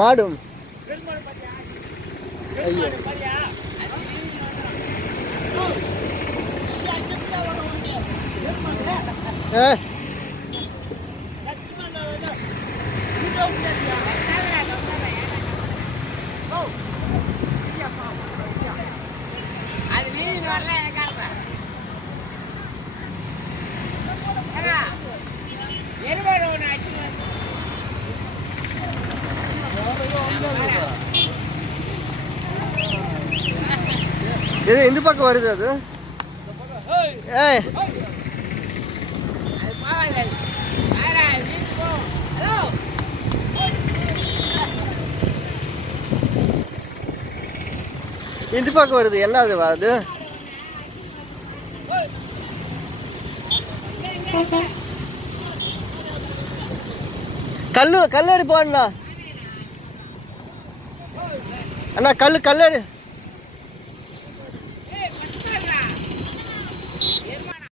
மாடு. ஐயோ எது இந்த பக்கம் வருது அது? ஏய் இந்த பக்கம் வருது, என்ன அது அது? கல்லு கல்லடி போடணும் அண்ணா, கல்லடி